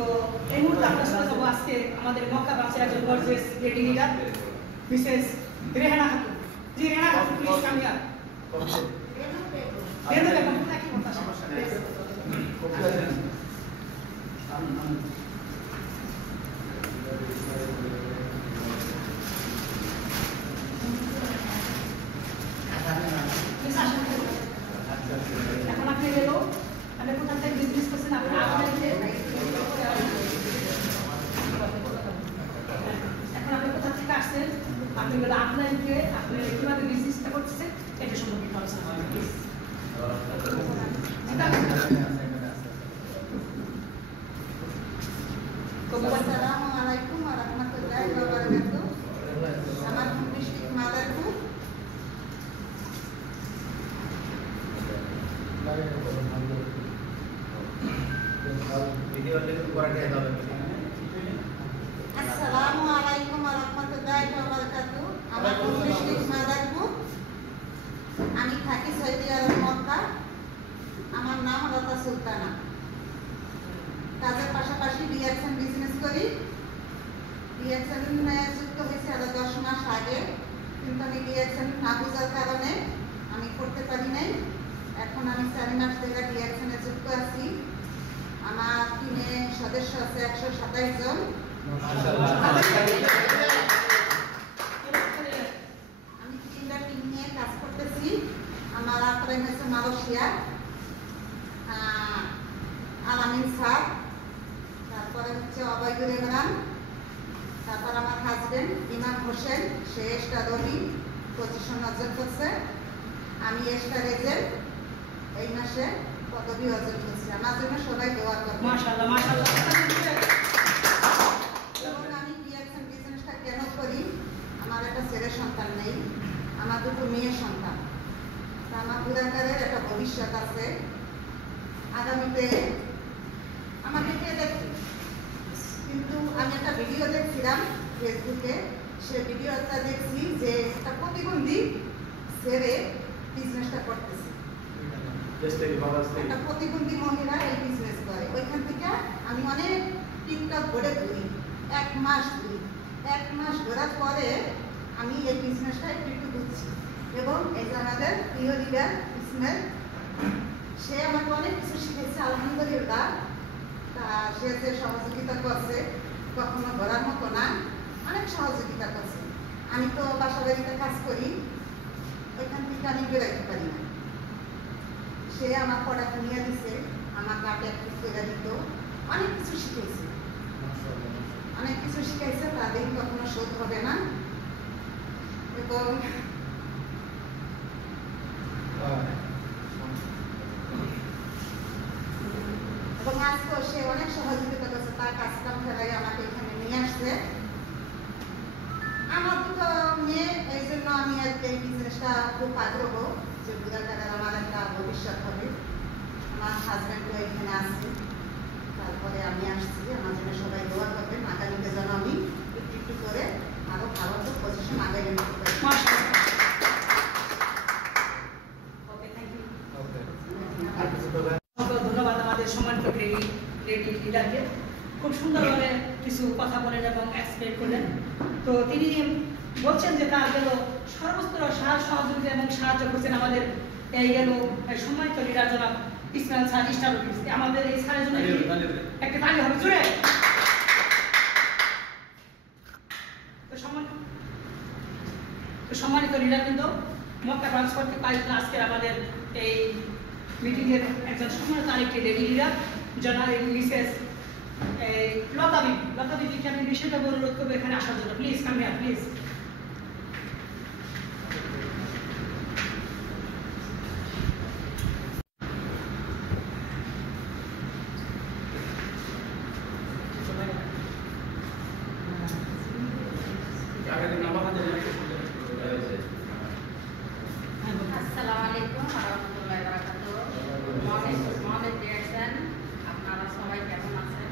তো এই মুহূর্তে আমরা শুনে যাবো আজকে আমাদের মক্কা ব্রাঞ্চের একজন gorgeous lady leader Mrs Rehana Khatun. জি Rehana Khatun, please come here. Rehana Begum নাকি কথা সমস্যা নেই। এখন আপনি গেল আপনি কোথা থেকে বিজনেস করছেন আপনি এখন আপনি কোথা থেকে আসছেন আপনি গেলে আপনাকে আপনি কিভাবে বিজনেসটা করতেছেন এটা সম্পর্কে আলোচনা করবেন প্লিজ। আসসালামু আলাইকুম ওয়া রাহমাতুল্লাহি ওয়া বারাকাতুহু। আমার ডিস্ট্রিক্ট মাদারপুর। আসসালামু আলাইকুম ওয়া রাহমাতুল্লাহি ওয়া বারাকাতুহু। আমার ডিস্ট্রিক্ট মাদারপুর। আমি থাকি সৌদি আরব মক্কা। আমার নাম লতা সুলতানা। কাজের পাশাপাশি ডিএক্সএন বিজনেস করি। ডিএক্সএন যুক্ত হয়েছে আরো 10 মাস আগে, কিন্তু আমি ডিএক্সএন না বোঝার কারণে আমি করতে পারি নাই। এখন আমি 4 মাস ধরে ডিএক্সএন যুক্ত আছি। আমার টিমে সদস্য আছে 127 জন। আমি 3টা টিম নিয়ে কাজ করতেছি। আমার আপনার হচ্ছে মালয়েশিয়া আলামিন স্যার, তারপরে হচ্ছে অবৈদুল ইমরান, তারপর আমার হাজবেন্ড ইমাম হোসেন, সে স্টার রবি পজিশন অর্জন করছে। আমি স্টার এজেন্ট এই মাসে পদবি অর্জন করছি। আমার জন্য সবাই দোয়া করবেন। মাশাআল্লাহ মাশাআল্লাহ। এবং আমি ডিএক্সএন বিজনেসটা কেন করি, আমার একটা ছেলে সন্তান নেই, আমার 2 মেয়ে সন্তান। তা আমার পুরাকারের একটা ভবিষ্যৎ আছে। আগামীতে আমাকে কে দেখি, কিন্তু আমি একটা ভিডিও দেখছিলাম ফেসবুকে। সে ভিডিওটা দেখছি যে একটা প্রতিবন্ধী ছেলে বিজনেসটা করতেছে। একটা প্রতিবন্ধী মহিলা এই বিজনেস করে। ওইখান থেকে আমি অনেক টিকটক ঘুরে ঘুরি, 1 মাস ঘুরি। 1 মাস ঘোরার পরে আমি এই বিজনেসটা একটু বুঝছি। এবং এই যে আমাদের প্রিয় লিডার ইসমাইল, সে আমাকে অনেক কিছু শিখেছে আলহামদুলিল্লাহ। তা সে যে সহযোগিতা করছে, কখনো ঘোরার মতো না, অনেক সহযোগিতা করছে। আমি তো বাসা বাড়িতে কাজ করি, ওইখান থেকে আমি বেরোতে পারি না। সে আমার প্রোডাক্ট নিয়ে দিছে, আমার কার্ডে একটু করে দিত, অনেক কিছু শিখেছে। অনেক কিছু শিখাইছে, তাদের কখনো শোধ হবে না। এবং এবং আজকেও সে অনেক সহযোগিতা করছে, তার কাজ কাম ফেরাই আমাকে এখানে নিয়ে আসছে। আমার 2 মেয়ে, এই জন্য আমি আজকে এই বিজনেসটা খুব আগ্রহ যে বুড়াকারের আমার একটা ভবিষ্যৎ হবে। আমার হাজব্যান্ডও এখানে আসছে, তারপরে আমি আসছি। আমার জন্য সবাই দোয়া করবেন, আগামীতে যেন আমি একটু একটু করে আরো ভালো পজিশন আগে নিতে পারি। ধন্যবাদ আমাদের সম্মানিত লেডি লিডারকে। খুব সুন্দরভাবে কিছু কথা বলেন এবং এক্সপ্লেন করলেন। তো তিনি বলছেন যে তার গেল সর্বস্তর সাহায্য সহযোগিতা এবং সাহায্য করছেন আমাদের এই গেল সম্মানিত লিডার জনাব ইসমাইল স্যার স্টার অফিস। আমাদের এই স্যারের জন্য একটা তালি হবে জুড়ে। তো সম্মানিত লিডার কিন্তু মক্কা ব্রাঞ্চ কর্তৃক আয়োজিত আজকের আমাদের এই মিটিং এর একজন সম্মানিত আরেকটি লেডি লিডার জনাব মিসেস লতা বিবিকে আমি বিষয়টা অনুরোধ করবো এখানে আসার জন্য। Please come here please. আসসালামু আলাইকুম ওয়া রাহমাতুল্লাহি ওয়া বারাকাতুহু। মহান ডিএক্সএন, আপনারা সবাই কেমন আছেন?